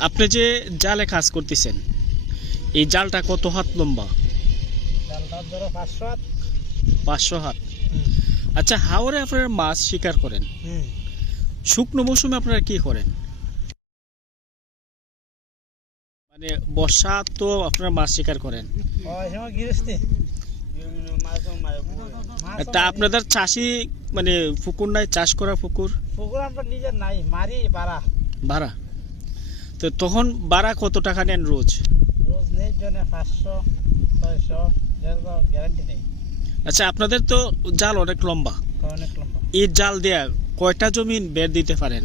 আপনি যে জালে কাজ করতেছেন এই জালটা কত হাত লম্বা? পাঁচশো হাত। আচ্ছা হাওরে আপনারা মাছ শিকার করেন। হুম। শুকনো মৌসুমে আপনারা কি করেন? মানে বর্ষা তো আপনারা মাছ শিকার করেন। তা আপনাদের চাষি মানে পুকুর নাই চাষ করা পুকুর পুকুর আমরা নিজের নাই মারি বাড়া। ভাড়া তো তখন ভাড়া কত টাকা নেন রোজ? রোজ নেই জন্য পাঁচশো ছয়শো গ্যারান্টি নেই। আচ্ছা আপনাদের তো জাল অনেক লম্বা। অনেক লম্বা। এই জাল দেয়া কয়টা জমিন বের দিতে পারেন?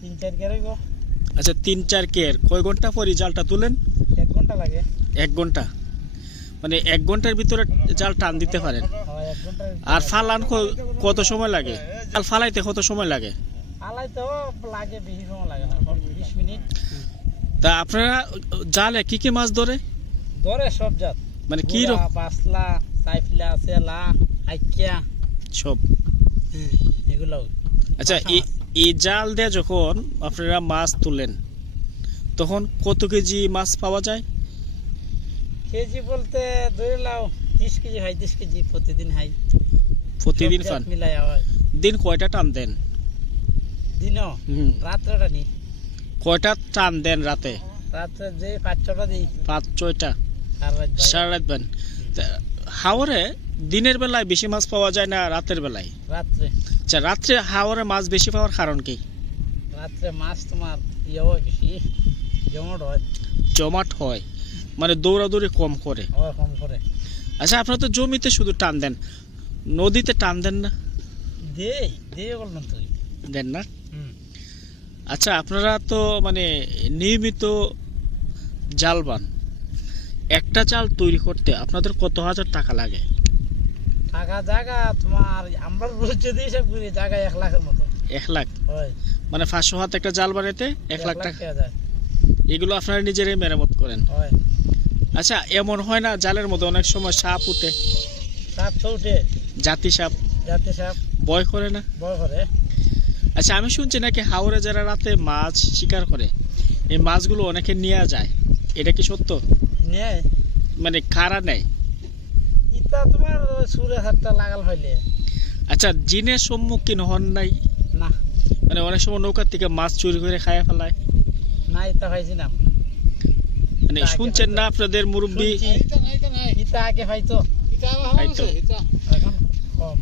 তিন চার গো আচ্ছা তিন চার কেয়ার কয় ঘণ্টা পর এই জালটা তুলেন? এক ঘণ্টা লাগে। এক ঘণ্টা। মানে এক ঘণ্টার ভিতরে জাল টান দিতে পারেন। হয় আর ফালান কত সময় লাগে? আর ফালাইতে কত সময় লাগে? তা আপনারা জালে কি কি মাছ ধরে? ধরে সব জাত। মানে কি পাসলা সাইফলা সেলা আইকিয়া সব। এগুলো। আচ্ছা এই জাল দিয়ে যখন আপনারা মাছ তুলেন তখন কত কেজি মাছ পাওয়া যায়? কেজি বলতে ধরে লাও ত্রিশ কেজি হয় ত্রিশ কেজি প্রতিদিন হাই প্রতিদিন পান মিলাই হয় দিন কয়টা টান দেন? দিনও হুম। রাত্রেটা নি কয়টা টান দেন রাতে? রাত্রে যে পাঁচ ছটা দিই। পাঁচ ছয়টা। সারা রাত দেন হাওরে দিনের বেলায় বেশি মাছ পাওয়া যায় না রাতের বেলায়? রাত্রে। আচ্ছা রাত্রে হাওরে মাছ বেশি পাওয়ার কারণ কি? রাত্রে মাছ তোমার ইয়ে হয় বেশি জমট হয়। জমাট হয়। মানে দৌড়াদৌড়ি কম করে। কম করে। আচ্ছা আপনারা তো জমিতে শুধু টান দেন। নদীতে টান দেন না? দেই দিয়ে বললাম তুই। দেন না? আচ্ছা আপনারা তো মানে নিয়মিত জাল বান। একটা জাল তৈরি করতে আপনাদের কত হাজার টাকা লাগে? টাকা জায়গা তোমার আমরা রোজ যদি হিসাব করি জায়গা এক লাখের মতো। এক লাখ? মানে পাঁচশো হাত একটা জাল বানাতে এক লাখ টাকা? এগুলো আপনারা নিজেরাই মেরামত করেন। হয়। আচ্ছা এমন হয় না জালের মধ্যে অনেক সময় সাপ উঠে। সাপ ছৌটে জাতি সাপ। জাতি সাপ। ভয় করে না? বয় করে। আচ্ছা আমি শুনছি নাকি হাওড়ে যারা রাতে মাছ শিকার করে এই মাছগুলো অনেকে নিয়ে যায়। এটা কি সত্য? নিয়ে। মানে খারা নেয়? ইটা তোমার সুরে হাতটা লাগাল হইলে। আচ্ছা জিনের সম্মুখীন হন নাই? না। মানে অনেক সময় নৌকার থেকে মাছ চুরি করে খাইয়া ফেলায়। না পাইছি না মানে শুনছেন না আপনাদের মুরব্বী? শুনছি। ইটা আগে পাইতো খাইতো এখন কম।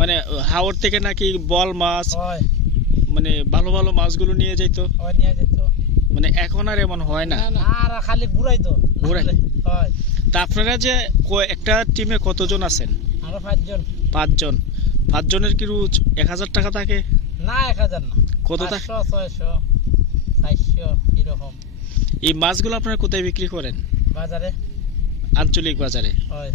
মানে হাওড় থেকে নাকি বল মাছ হয়। মানে ভালো ভালো মাছগুলো নিয়ে যাইতো? হয় নিয়ে যেত মানে এখন আর এমন হয় না? আর খালি ঘুরাইতো ঘুরাই? হয়। তা আপনারা যে একটা টিমে কতজন আছেন? আমরা পাঁচজন। পাঁচজন। পাঁচজনের কি রোজ এক হাজার টাকা থাকে? না এক হাজার না। কত টাকা ছয়শো চারশো এরকম। এই মাছগুলো আপনারা কোথায় বিক্রি করেন? বাজারে। আঞ্চলিক বাজারে। হয়।